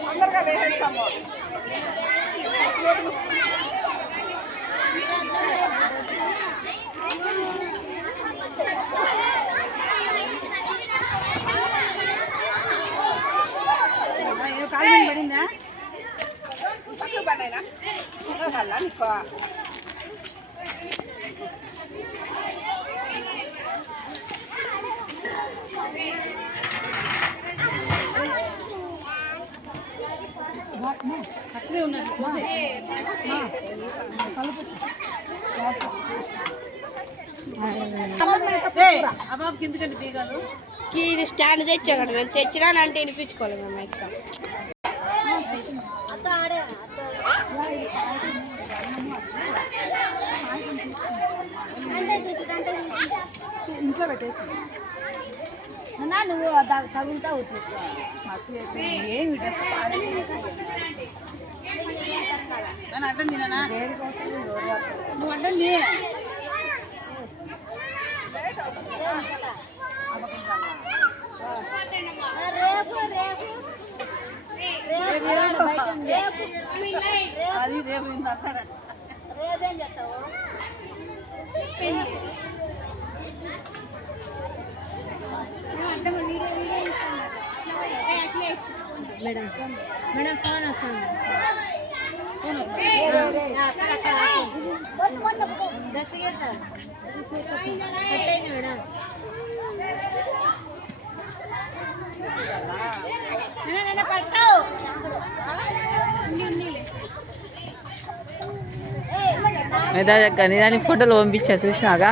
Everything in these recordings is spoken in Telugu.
తొందరగా వేసేస్తాము. పడిందా తక్కువ పడినా కల్లా నీకు అట్లే ఉన్నది ఇది స్టాండ్ తెచ్చా కదా మేము తెచ్చినా అంటే వినిపించుకోవాలి మేము ఎక్కడ ఇంట్లో పెట్టేసి నువ్వు తగులుతా ఏమి అడ్డండి నువ్వు అడ్డండి అది రేపు రేపేం చేస్తావు మేడం మేడం ఫోన్ వస్తుంది మేడం పడతావు దాని ఫోటోలు పంపించా చూసినాగా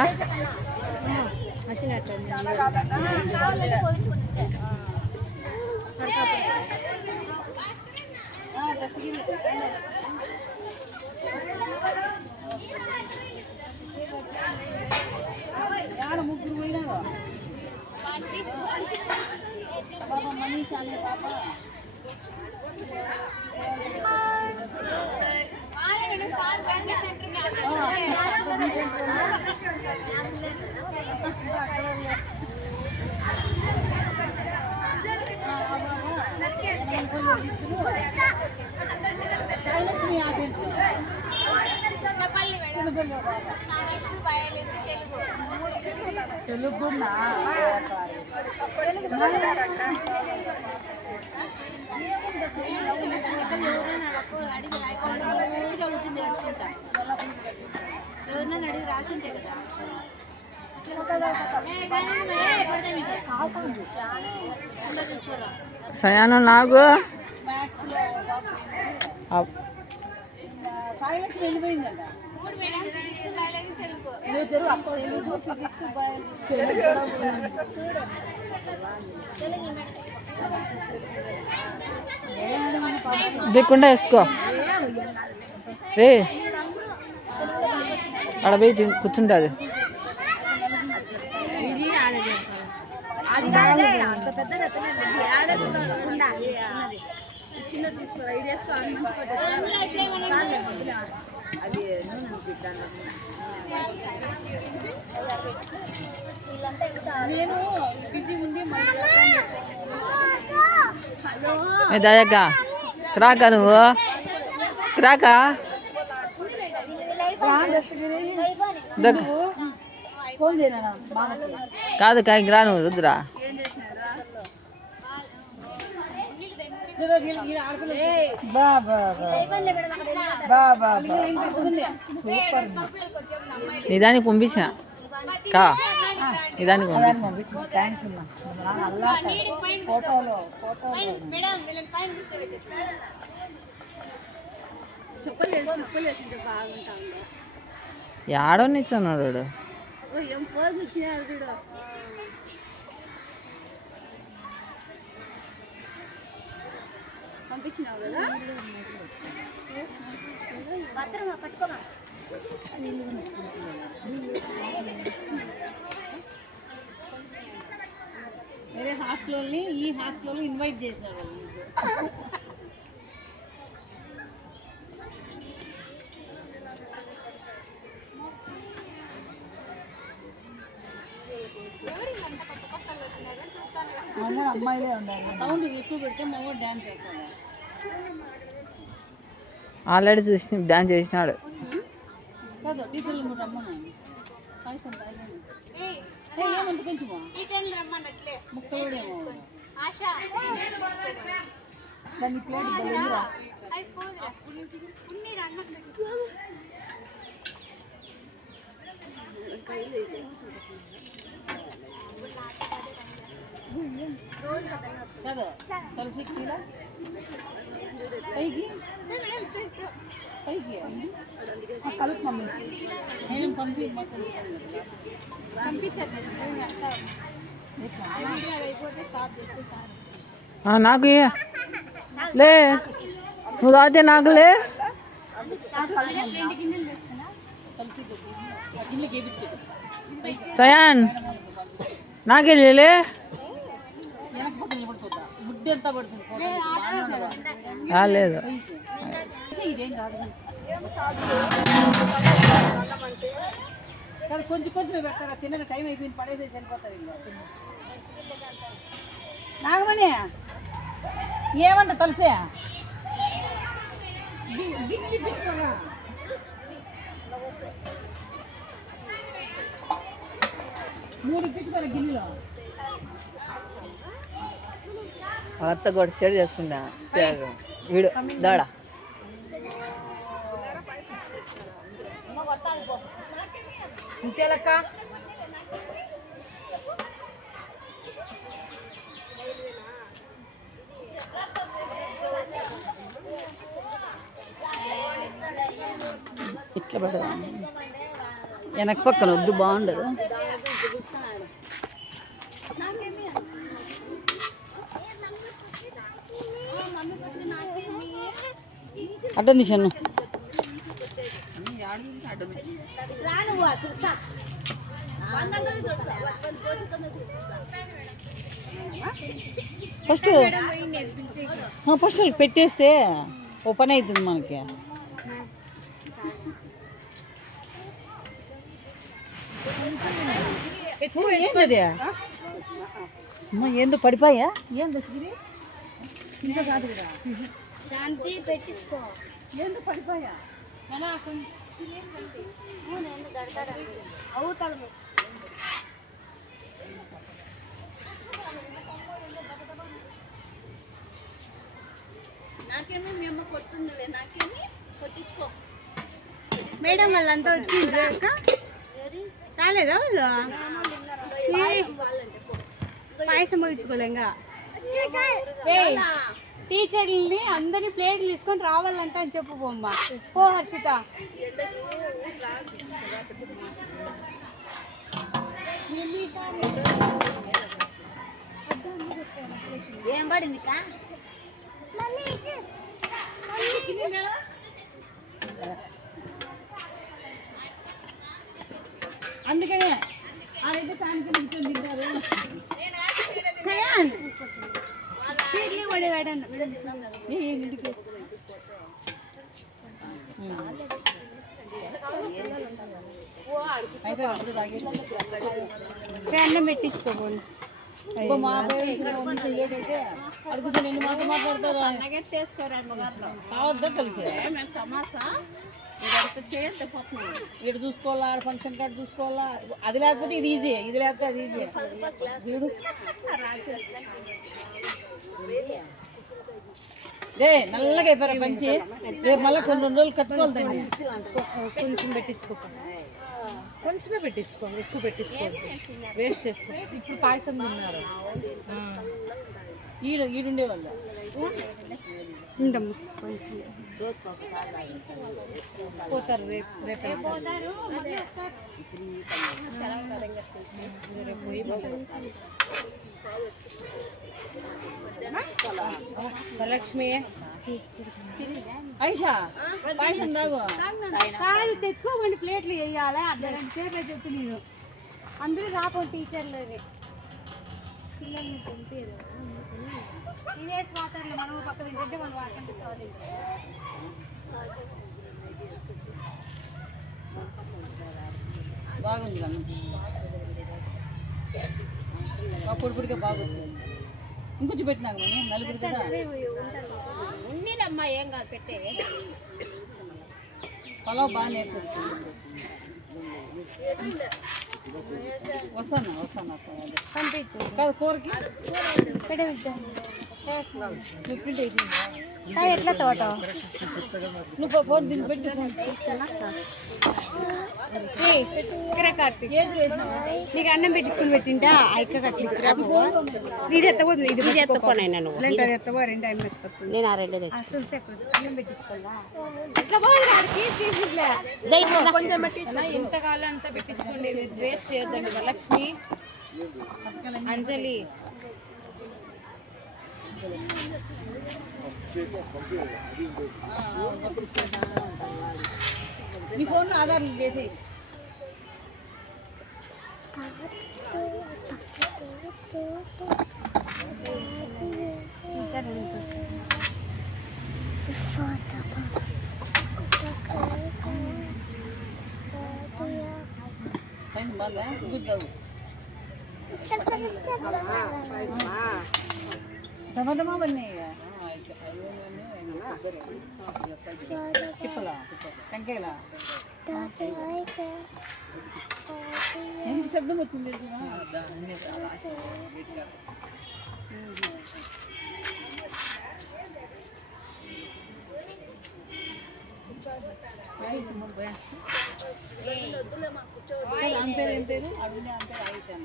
ముగ్గురు పోయినా పాప మనీష్ అనే పాప తెలుగు ఎవరినైనా అడిగి రాసింటే కదా సయాను నాకు సైలెన్స్ వెళ్ళిపోయిందంట దిక్కుండా వేసుకో రే అక్కడ పోయి కూర్చుంటుంది చిన్న తీసుకోరా ఇది వేసుకో అది నేను బిజీ ఉండి దాయక్క క్రాకా నువ్వు క్రాకా ఫోన్ చేయనా కాదు కాయకి రా నువ్వు రుద్రా నిదానికి పంపించిన కా నిదానికి పంపించిన థ్యాంక్స్ ఫోటోలో యాడో నిచ్చున్నాడు పంపించినావు కదా భద్రమా పట్టుకోమా వేరే హాస్టల్ని ఈ హాస్టల్లో ఇన్వైట్ చేసినారు అమ్మాయిలే ఉండాలి. సౌండ్ ఎక్కువ పెడితే మా వాడు డ్యాన్స్ చేస్తాడు. ఆల్రెడీ చూసి డాన్స్ చేసినాడు. కాదు టీచర్లు కూడా రమ్మను. పాయసం తాగండి. ఏమంత కొంచెమా ముక్కడేమో దాన్ని ప్లేట్ బలిరా. కాదు తులసి కీలా పైకి పైకి కలుపు మమ్మీ. నేను పంపించాను. నాకు లే, నువ్వు తాగితే నాకు లే. సయాన్ నాకే లే. ముడ్డు ఎంత పడుతుంది? లేదు ఇదేం కాదు. కొంచెం కొంచెం పెట్టారా? తినక టైం అయిపోయింది, పడేసేసి చనిపోతారు. నాగమణి ఏమంట తులసి గిప్పించుకోరా. మూడు ఇప్పించుకోరా గిన్నెలో. అత్త కూడా షేర్ చేసుకుంటా వీడు దాడ. ఇంతేలక్క ఇట్లా పెడదా? వెనక పక్కన వద్దు, బాగుండదు. అడ్డం తీసాను. ఫస్ట్ ఫస్ట్ పెట్టేస్తే ఓ పని అవుతుంది మనకి. ఏంటది అమ్మ? ఏందో పడిపోయా? ఏందో ఇంకా కాదు కదా. శాంతి పెట్టించుకో. ఏందో పడిపోయా? అవుతాను. నాకేమీ మీ అమ్మ కొడుతుందిలే, నాకేమీ కొట్టించుకో. మేడం వాళ్ళంతా వచ్చిండ్రు అక్క, రాలేదా వాళ్ళు? పాయసం పోయించుకోలే ఇంకా. టీచర్ని అందరినీ ప్లేట్లు తీసుకొని రావాలంట అని చెప్పు బొమ్మ. పో హర్షిత. ఏం పడింది అందుకనే అదైతే ఫ్యాన్ కింద తింటారు. అన్నం పెట్టించుకోండి. మా అడుగుతాను ఎన్ని మాటలు మాట్లాడతారు కావద్దా తెలిసి. ఇటు చూసుకోవాలా, ఆడ ఫంక్షన్ కార్డు చూసుకోవాలా. అది లేకపోతే ఇది ఈజీ, ఇది లేకపోతే అది ఈజీ. చూడు రే నల్లగా అయిపోయారా పంచి. రేపు మళ్ళీ కొన్ని 2 రోజులు కట్టుకోవాలి దాన్ని. కొంచెం పెట్టించుకో, కొంచెమే పెట్టుకో, ఎక్కువ పెట్టుకో, వేస్ట్ చేసుకో. ఇప్పుడు పాయసం తిన్నారు ఈడుండే వాళ్ళు పోతారు. రేపు లక్ష్మి ఐషా పాయసం తాగు. కాదు తెచ్చుకోమండి, ప్లేట్లు వేయాలి. 2 సేపు చెప్పి నేను అందరూ రాపో టీచర్లు పిల్లల్ని పంపారు. తినేసి వాతారులే, మనం పక్క తింటే మనం వాకంటే కావాలి. బాగుంది అప్పుడు బాగా వచ్చింది. ఇంకొంచెం పెట్టినాక మనీ నలుగురు కదా. ఉన్నీనమ్మా ఏం కాదు పెట్టే. పలావ్ బాగా నేర్చేసుకుంది. వస్తాను పంపించు కాదు కూరకి ఎట్లా తోతావు నువ్వు ఫోన్ దీన్ని పెట్టి నీకు అన్నం పెట్టించుకొని పెట్టింటా ఐక్క కట్టించరా ఇది ఎత్తపోతుంది ఇది ఎత్తపోయినా నువ్వు అది ఎత్తపో రెండు టైం ఎత్తుకొస్తుంది నేను ఆ రెండు తులసి అన్నం పెట్టించుకోవాలా కొంచెం ఎంతకాలం అంతా పెట్టించుకోండి వేస్ట్ చేయొద్దండి వరలక్ష్మి అంజలి నీ ఫోన్ ఆధార్ చేసి బాగా గుద్దావు టమాటమా బన్నీ చిప్పలా టెంకాయలా ఎంత శబ్దం వచ్చింది ఆమె పేరు ఏం పేరు అడుగునే ఆమె పేరు ఆయిషా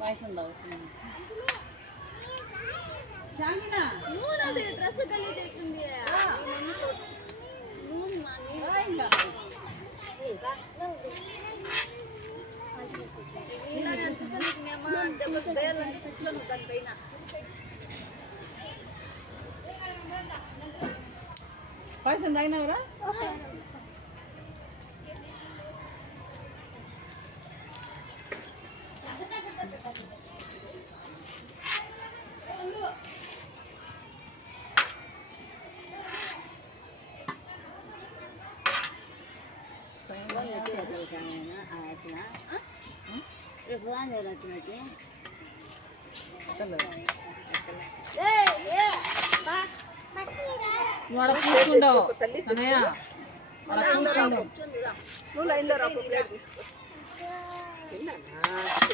పాయసం తాగుతున్నాను షాహినా డ్రెస్ గలీజ్ అవుతుంది పాయసం తాగినావురా నువ్వు అక్కడ కూర్చుంటావు అన్నయ్య అక్కడ కూర్చుంటావు నువ్వు లైన్లో రాకు ప్లేట్ తీసుకో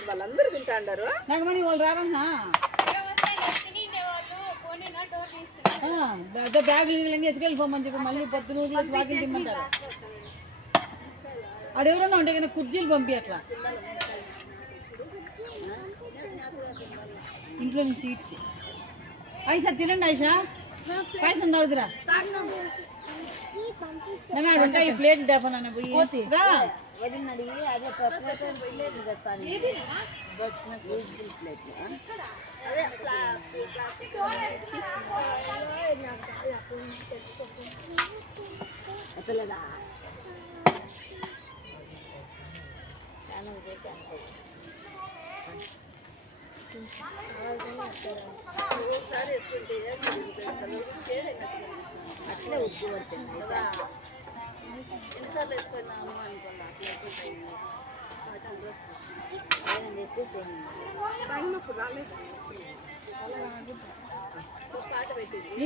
వాళ్ళందరూ తింటాండారు నాగమని వాళ్ళు రారన్నా బ్యాగులు అన్నీ ఎత్తుకెళ్ళిపోమని చెప్పి మళ్ళీ పొద్దున వచ్చి వాకింగ్ తిమ్మంటారు అదెవరన్నా ఉంటే కన్నా కుర్జీలు పంపి అట్లా ఇంట్లో నుంచి ఇటుకి ఐసా తినండి ఐషా పాయసం తాగుతురా నేను ఆడు ఉంటాయి ఈ ప్లేట్లు తేపనా పోయి రా అట్లే ఉప్పు పడుతుంది ఎన్నిసార్లు వేసుకున్నాము అనుకున్నా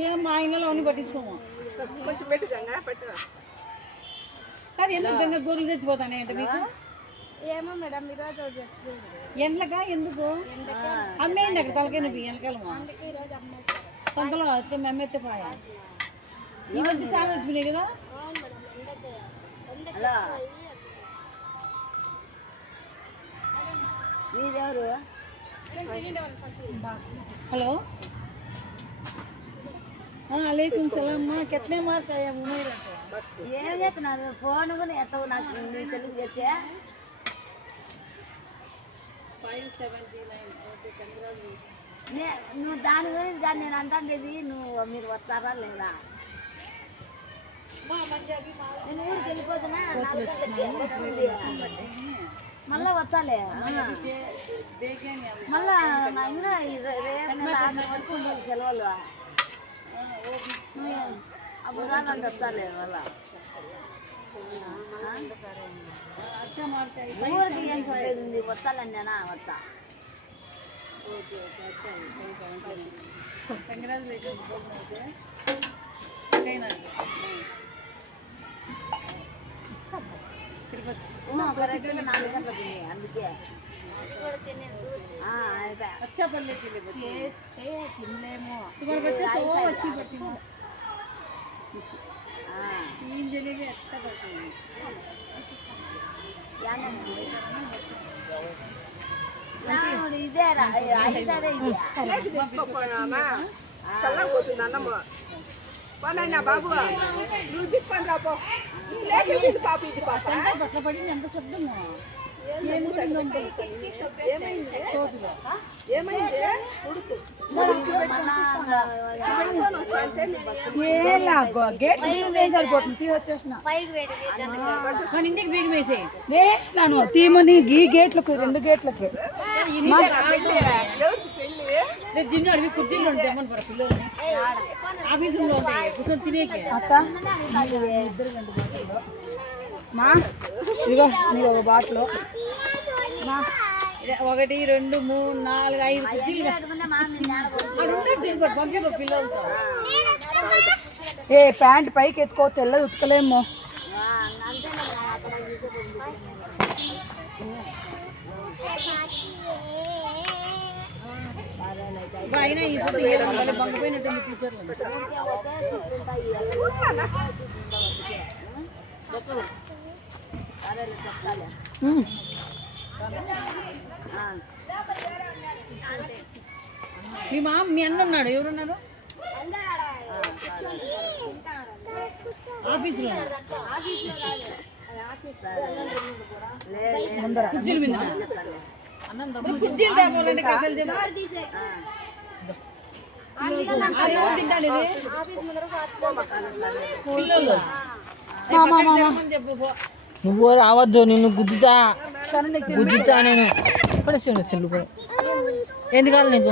ఏం మా ఆయనలో అన్ని పట్టించుకోము కొంచెం పెట్టి పెట్టు కాదు ఎందుకు గంగ గొర్రెలు చచ్చిపోతానే అంటే మీకు ఏమో మేడం ఈరోజు చచ్చిపోయింది ఎండ్లకా ఎందుకు అమ్మేయండి అక్కడ తలకాయ నువ్వు వెనకాలమా ఈరోజు అమ్మాయి సొంతలో అయితే మేమైతే పాయా ఈ మధ్య సార్ వచ్చినాయి కదా हेलो हाँ अलैकुम सलाम माँ कितने मार्क आया मुंबई रहते ఏం చేస్తున్నారు ఫోన్ కూడా ఎత్తవు నాకు నీ సెల్లు చేస్తే 579 ఓకే కంగ్రాట్యులేషన్ నువ్వు దాని గురించి కానీ నేను అంటాండేది నువ్వు మీరు వస్తారా లేదా माँ पंजाबी माँ నేను ఊరికి వెళ్ళిపోతున్నా మళ్ళా వచ్చాలే देखे नहीं हम మళ్ళా ఇంకా రేపు వరకు ఉండాలి సెలవులు वो भी అప్పుడు రానంటే వచ్చాలే మళ్ళా अच्छा मार्क आई ఊరికి ఏం చెప్పేది ఉంది వచ్చాలండి వచ్చా కంగ్రాచులేషన్స్ సెకండ్ తిరుపతి अच्छा पल्ले के लिए बच्चे तुम्हारे बच्चे सो अच्छी पड़ती है 3 जलेबी अच्छा पड़ता है తెచ్చుకోపోయామా చల్లకపోతుంది అన్నమ్మ పోనైనా బాబు నువ్వు తీసుకొని రాపో లేకపోతే పాప ఇది పాప బట్ల పడింది ఎంత శబ్దము ఏమైంది ఉడుకు మన ఇంటికి బిగి వేసే వేసినాను తీమని ఈ గేట్లకు 2 గేట్లకి జిన్ను అడిగి కుర్చీలో ఉంటే తెమ్మని పడ పిల్లల్ని ఆఫీసులో ఉంటాయి కూర్చొని తినేకి మా ఇదిగో నీకు ఒక బాటిల్ 1 2 3 4 5 కుర్చీలు పంపే పిల్లలతో ఏ ప్యాంట్ పైకి ఎత్తుకో తెల్లది ఉతకలేమో అయినా ఇప్పుడు బంగపోయినట్టుంది టీచర్లు మీ అన్న ఉన్నాడు ఎవరున్నారు ఆఫీసులో కుర్చీల మీద కుర్చీలు తేవాలంటే కథలు చెప్పు నువ్వు రావద్దు నిన్ను గుద్దుతా నేను పడేసాడు చెల్లు కూడా ఎందుకు కాదు నీకు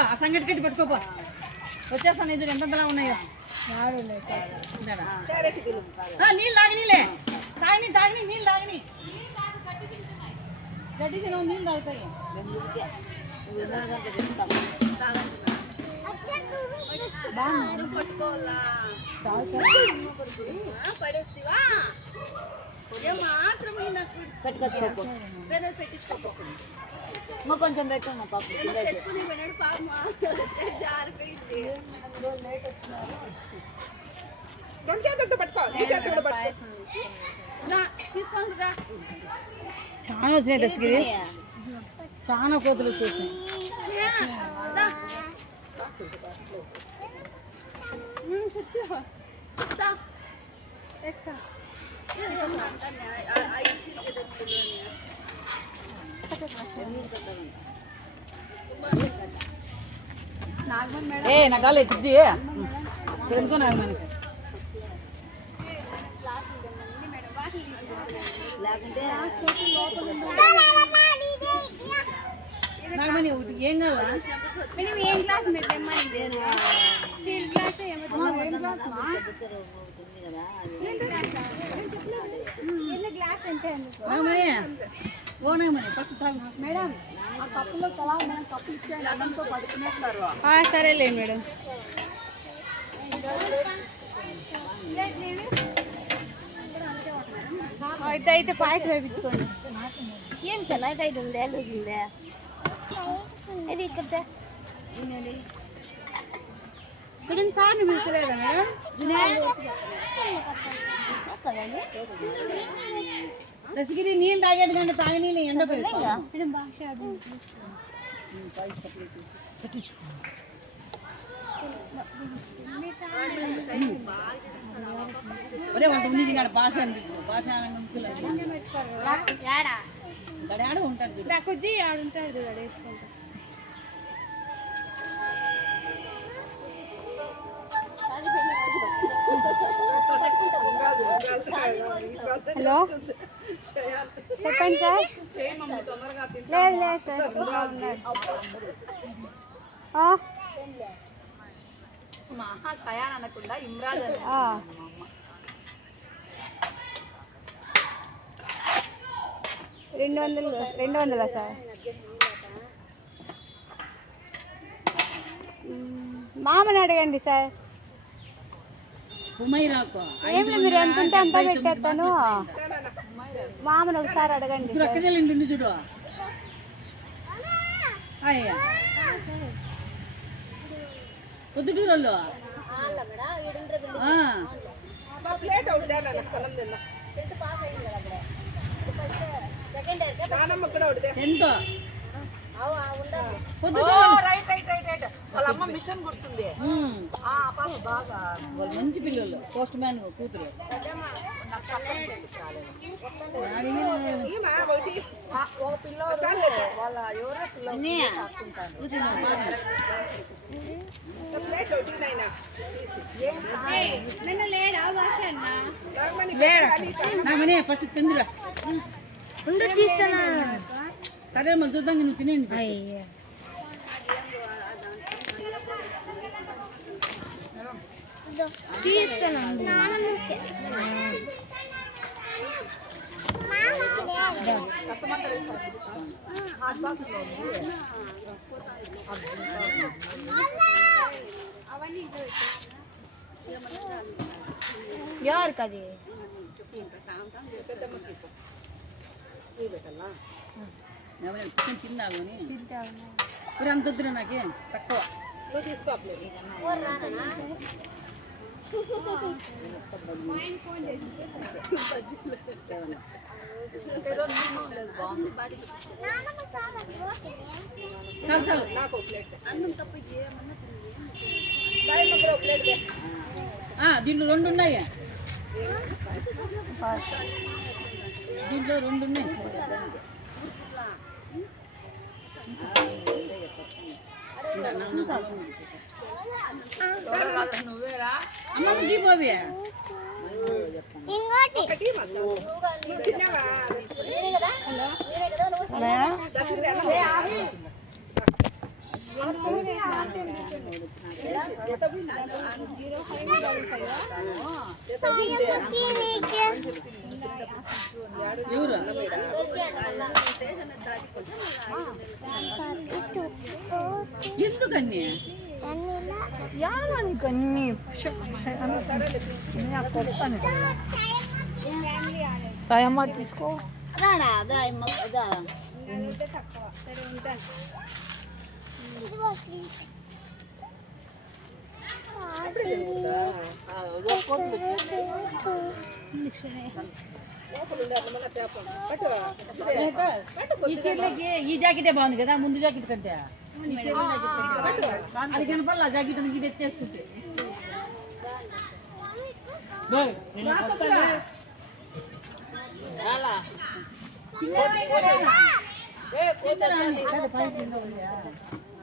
ఆ సంగటి కట్టి పట్టుకోపా వచ్చేస్తాను చూడు ఎంతలా ఉన్నాయో నీళ్ళు తాగినీలే తాగిని నీళ్ళు తాగిని గడ్డి తినవు నీళ్ళు తాగుతాయి కొంచెం పెట్టు మా పాప చాలా వచ్చినాయి దశగిరి చాలా కోతులు వచ్చేసినాయి ఏ నాకాలే కుర్జీ ఎందుకో నాగమణి నాగమణి ఒకటి ఏం కావాలా ఏం క్లాస్ స్టీల్ క్లాస్ గ్లాస్ అంటే నాగమణి ఓ నాగమణి ఫస్ట్ తాగు మేడం ఆ కప్పులో తలా మనం కప్పులు ఇచ్చాను అన్నంతో పడుకునేస్తారు సరేలే మేడం అయితే పాయసం వేయించుకోండి ఏం సార్ నైట్ అయితే ఉందే లూజ్ ఉందే ఇది ఇక్కడ మేడం సార్ని పిలిచలేదా మేడం దశగిరి నీళ్ళు తాగేది కంటే తాగి నీళ్ళు ఎండ మేడం భాష ఒరే వంట ఉంది భాష అనిపించు భాష గడాడ ఉంటాడు చూడు కుజ్జి ఆడుంటాడు చూడ వేసుకుంటా హలో చెప్పండి సార్. చేయమమ్మ తొందరగా తింటా. లేదు లేదు సార్ ఇంకా ఉన్నాడు. షయాన్ అనకుండా ఇమ్రాజ్ అని. 200 సార్. మామని అడగండి సార్. హుమైరాకు ఏం లేదు, మీరు ఎంత ఉంటే అంతా పెట్టేస్తాను. మామని ఒకసారి అడగండి ఇప్పుడు సార్. అక్క చెల్లిండి చూడు. అయ్యా పొద్దుటూరోళ్ళు ప్లేట్ ఒకటి కలం తిన్నా. నానమ్మ కూడా ఒకటి. ఎంతో వాళ్ళ అమ్మ మిషన్ గుర్తుంది. ఆ పాప బాగా వాళ్ళు మంచి పిల్లలు. పోస్ట్ మ్యాన్ కూతురు. ఈమా ఒకటి. ఒక పిల్లలు వాళ్ళ ఎవరో పిల్లలు ప్లేట్ ఒకటి నాయనా తీసి. నామనే ఫస్ట్ తిందిరా. సరే మరి చూద్దాం, నువ్వు తినేయండి. ఎవరు కది చికెన్ తిన్నామని అంత వద్దురా, నాకే తక్కువ. నువ్వు తీసుకో ప్లేట్. చాలు చాలు. నాకు ఒక ప్లేట్. సాయమ్మ కూడా ఒక ప్లేట్. దీంట్లో 2 ఉన్నాయి. దీంట్లో 2 ఉన్నాయి. నువ్వేరా అమ్మ దీపోవి ఒకటి నువ్వు తిన్నావా? ఎవరు ఎందుకన్నీ అన్ని సాయమ్మ తీసుకో. ఈ చీరలకి ఈ జాకెటే బాగుంది కదా, ముందు జాకెట్ కంటే ఈ చీర జాకెట్ కంటే అది కనపడాలి. ఆ జాకెట్ ఇది ఎత్తేసుకుంటే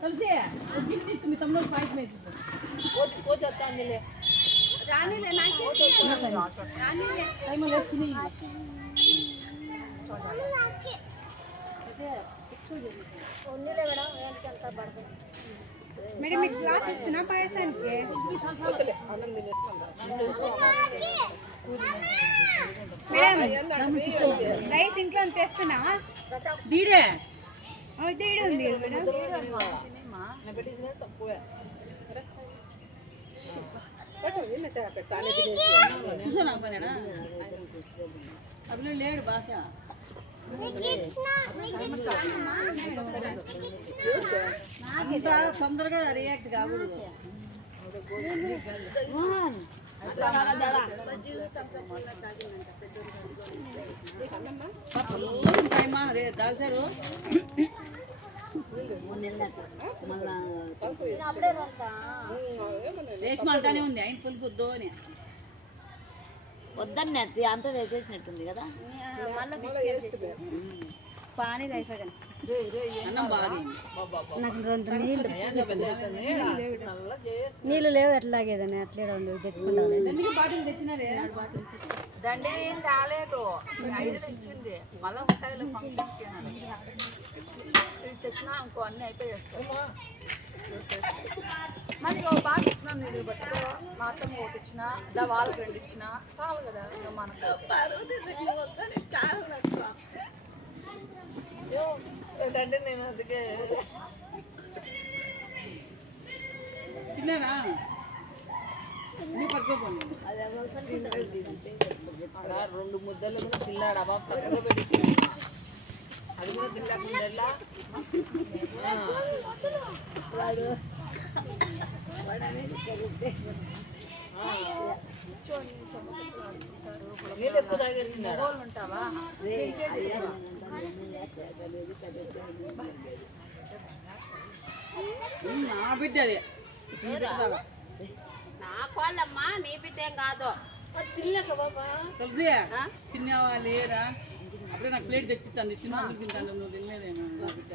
కలిసి తీసుకుని మీ తమ్ముడు పాయసం వేసి వేసుకుని మేడం మీకు గ్లాస్ ఇస్తున్నా పాయసానికి. మేడం రైస్ ఇంట్లో తెస్తున్నా. దీడే తేడా ఉంది మేడం. కూర్చోనా పనేనా అప్పుడు లేడు భాష. అంత తొందరగా రియాక్ట్ కాకూడదు. దాల్చారు రేష్మ అంటానే ఉంది ఆయన పులిపొద్దు అని. వద్దన్న అంతా వేసేసినట్టుంది కదా. పానీ అయిపోయాను. అన్నం బాగా నాకు 2 నీళ్ళు లేవు. ఎట్లాగేదని అట్లే తెచ్చుకుంటాను. బాటిల్ తెచ్చినారే. దండి ఏం రాలేదు 5 తెచ్చింది మళ్ళీ ఉంటాయి ఫంక్షన్కి ఇది తెచ్చినా ఇంకో అన్నీ అయిపోయేస్తాయి మనకి బాగా ఇచ్చినాను నేను బట్టుకో మా అత్తమ్మ ఒకటి ఇచ్చిన వాళ్ళకి 2 ఇచ్చిన చాలు కదా మనకు చాలా ఏంటంటే నేను అందుకే తిన్నానా నువ్వు పట్టుకోపోండి 2 ముద్దలు కూడా తిన్నాడు అబ్బా తక్కువ పెట్టి అది కూడా తిన్నాకుండా నీళ్ళు ఎక్కువ తాగేసింది ఉంటావా నా బిడ్డ అది నా కోళ్ళమ్మా నీ బిడ్డేం కాదు తులసి తిన్నావా లేరా అప్పుడే నాకు ప్లేట్ తెచ్చిస్తాను తిన్నా తింటాను నువ్వు తినలేదేమో నా బిడ్డ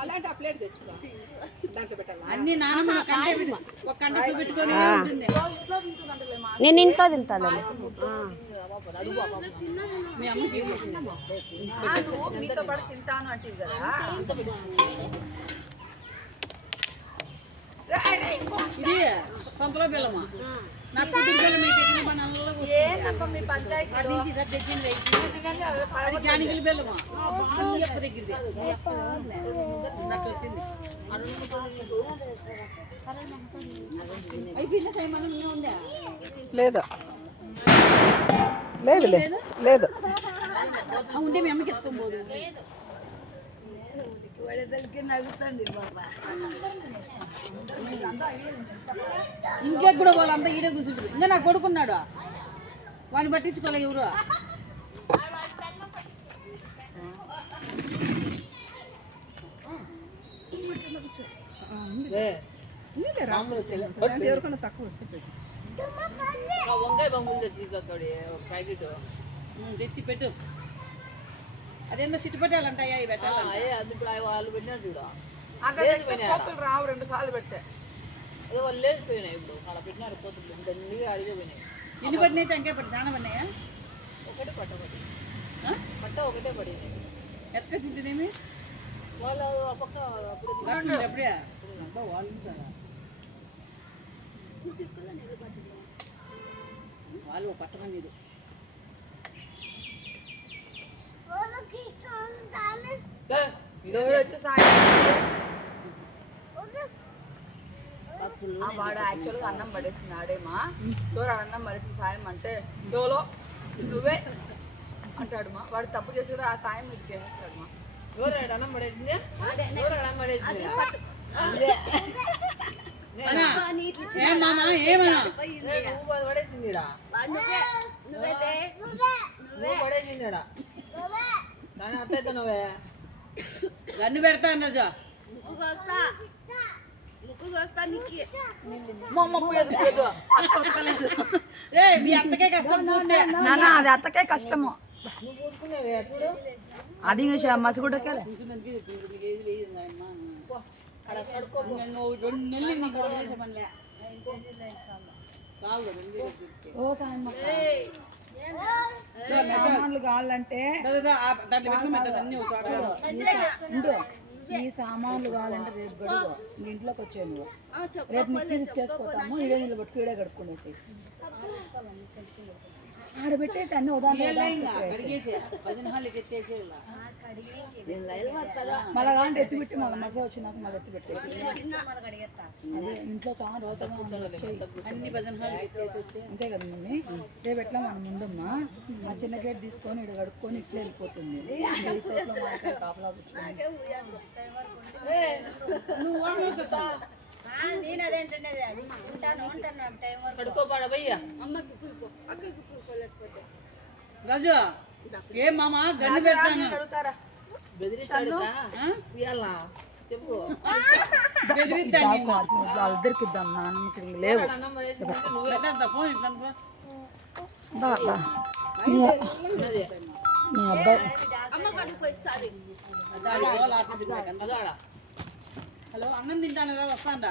అలాంటి ఆ ప్లేట్ తెచ్చుకో దాంట్లో పెట్టాలి అన్ని నాన్న కంటే ఒక కంట చూపెట్టుకొని ఉంటుంది నేను ఇంట్లో తింటాను మీ అమ్మకి మీతో పాటు తింటాను అంటే కదా ఇది కొంతలో బెల్లమా నా కూతురు బెల్లం అయితే మన నల్లగా ఏంటప్ప మీ పంచాయతీ అది నుంచి సార్ తెచ్చింది అది జ్ఞానికల బెల్లమా అప్ప దగ్గరది నాకు వచ్చింది అయిపోయిందా సైమానం ఉందా లేదు లేదు లేదు ఉంటే మీ అమ్మకి ఎత్తుకోబోదు ఇంట్లో కూడా వాళ్ళంతా ఈడే కూర్చుంటారు ఇంకా నా కొడుకున్నాడు వాడిని పట్టించుకోలే ఎవరు ఎవరికన్నా తక్కువ వస్తే పెట్టు వంకాయ బొమ్మలు తెచ్చి ప్యాకెట్ తెచ్చి పెట్టు అదేందో సిట్టు పెట్టాలంటాయా ఇవి పెట్టాలి అది ఇప్పుడు వాళ్ళు పెట్టినారు చూడ కోతులు రావు 2 సార్లు పెట్టా అదే వాళ్ళు లేచిపోయినాయి ఇప్పుడు అలా పెట్టినారు కోతులు దండిగా అడిగిపోయినాయి ఎన్ని పడినాయి టెంకాయ పడి చాలా పడినాయా ఒకటే పట్ట ఒకటే పడింది ఎత్తుక చింతనేమి వాళ్ళు ఆ పక్క ఎప్పుడే వాళ్ళు ఉంటారా వాళ్ళు పట్టమని ఇది వాడు యాక్చువల్గా అన్నం పడేసింది ఆడేమా డోర్ అన్నం పడేసిన సాయం అంటే డోలో నువ్వే అంటాడు మా వాడు తప్పు చేసి కూడా ఆ సాయం మీకు చేసేస్తాడు మా డోర్ అన్నం పడేసింది డోర్ అన్నం పడేసింది పడేసింది పడేసింది కానీ అట్లయితే నువ్వే గన్ను పెడతా అన్నజా మీ అత్తకే కష్టం నాన్న అది అత్తకే కష్టము అది మసిగుడ్డకే 2 నెలలు నీకు కూడా చేసామనిలే సామాన్లు కావాలంటే దాంట్లో పెట్టిన అన్ని ఒక చోట ఉండు ఈ సామాన్లు కావాలంటే రేపు గడువు ఇంట్లోకి వచ్చాను నువ్వు రేపు నీకు ఇచ్చేసిపోతాము ఇడే నిలబెట్టుకు ఇడే కడుక్కునేసి ఆడ పెట్టేసి అన్ని మళ్ళీ కాంటే ఎత్తి పెట్టి మళ్ళీ మస వచ్చినాక మళ్ళీ ఎత్తి పెట్టి అదే ఇంట్లో చాలా రోజుగా అన్ని భజన అంతే కదా మమ్మీ రేపు ఎట్లా మన ముందమ్మా మా చిన్న గేట్ తీసుకొని ఇక్కడ కడుక్కొని ఇట్లా వెళ్ళిపోతుంది కాపలా నేను అదేంటంటే రాజు ఏం మామ గన్ను పెడతాను ఇద్దరికి ఇద్దాం నాన్నకి లేవు ఫోన్ మీ అబ్బాయి హలో అన్నం తింటాను రా వస్తాండా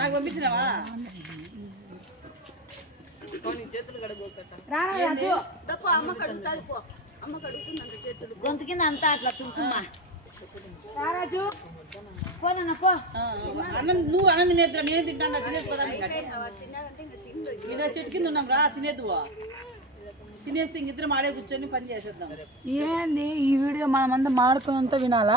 నాకు పంపించినావా చేతులు కడుగుతాను. రారా రాజు గొంతు కింద అంతా అట్లా తులుసుమ్మా. రా రాజు అన్నం నువ్వు అన్నం తినేద్దురా, నేను తింటాను తినేసుకోదాం. చెట్టు కింద ఉన్నాం రా, తినేద్దు. తినేస్తే ఇంకిద్దరం ఆడే కూర్చొని పని చేసేద్దాం. ఏంది ఈ వీడియో మనమంతా మాడుకున్నంత వినాలా?